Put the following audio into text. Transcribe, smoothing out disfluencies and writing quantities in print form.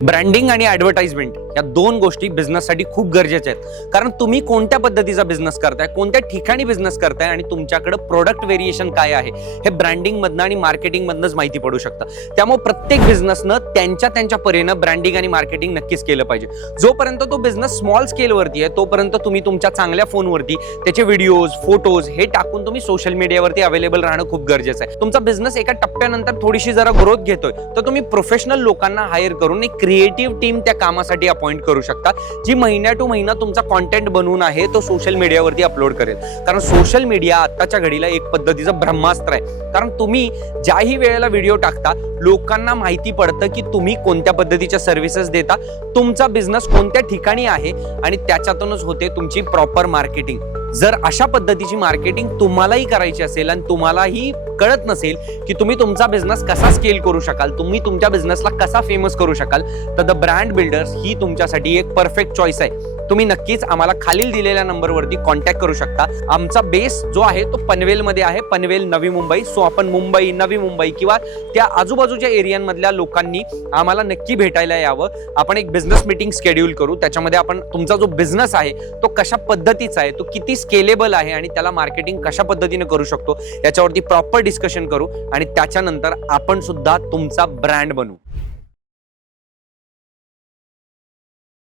Branding आणि advertisement या दोन गोष्टी बिझनेससाठी खूप गरजेच्या आहेत. कारण तुम्ही कोणत्या पद्धतीचा बिझनेस करताय, कोणत्या ठिकाणी बिझनेस करताय आणि तुमच्याकडे प्रोडक्ट व्हेरिएशन काय आहे हे ब्रँडिंग मधनं आणि मार्केटिंग मधनंच माहिती पडू शकतं. त्यामुळे प्रत्येक बिझनेसनं त्यांच्या परीनं ब्रँडिंग आणि मार्केटिंग नक्कीच केलं पाहिजे. जोपर्यंत तो बिझनेस स्मॉल स्केलवरती आहे तोपर्यंत तुम्ही तुमच्या चांगल्या फोनवरती त्याचे व्हिडिओज, फोटोज हे टाकून तुम्ही सोशल मीडियावरती अवेलेबल राहणं खूप गरजेचं आहे. तुमचा बिझनेस एका टप्प्यानंतर थोडीशी जरा ग्रोथ घेतोय तर तुम्ही प्रोफेशनल लोकांना हायर करून एक क्रिएटिव्ह टीम त्या कामासाठी अपॉइंट करू शकता, जी महिन्या टू महिना तुमचा कॉन्टेंट बनवून आहे तो सोशल मीडियावरती अपलोड करेल. कारण सोशल मीडिया आताच्या घडीला एक पद्धतीचं ब्रह्मास्त्र आहे. कारण तुम्ही ज्याही वेळेला व्हिडिओ टाकता लोकांना माहिती पडतं की तुम्ही कोणत्या पद्धतीच्या सर्व्हिसेस देता, तुमचा बिझनेस कोणत्या ठिकाणी आहे आणि त्याच्यातूनच होते तुमची प्रॉपर मार्केटिंग. जर अशा पद्धतीची मार्केटिंग तुम्हालाही करायची असेल आणि तुम्हालाही कळत नसेल की तुम्ही तुमचा बिझनेस कसा स्केल करू शकाल, तुम्ही तुमच्या बिझनेसला कसा फेमस करू शकाल, तर द ब्रँड बिल्डर्स ही तुमच्यासाठी एक परफेक्ट चॉईस आहे. तुम्ही नक्कीच आम्हाला खालील दिलेल्या नंबरवरती कॉन्टॅक्ट करू शकता. आमचा बेस जो आहे तो पनवेलमध्ये आहे, पनवेल नवी मुंबई. सो आपण मुंबई, नवी मुंबई किंवा त्या आजूबाजूच्या एरियांमधल्या लोकांनी आम्हाला नक्की भेटायला यावं. आपण एक बिझनेस मीटिंग शेड्यूल करू. त्याच्यामध्ये आपण तुमचा जो बिझनेस आहे तो कशा पद्धतीचा आहे, तो किती स्केलेबल आहे आणि त्याला मार्केटिंग कशा पद्धतीने करू शकतो याच्यावरती प्रॉपर डिस्कशन करू आणि त्याच्यानंतर आपण सुद्धा तुमचा ब्रँड बनवू.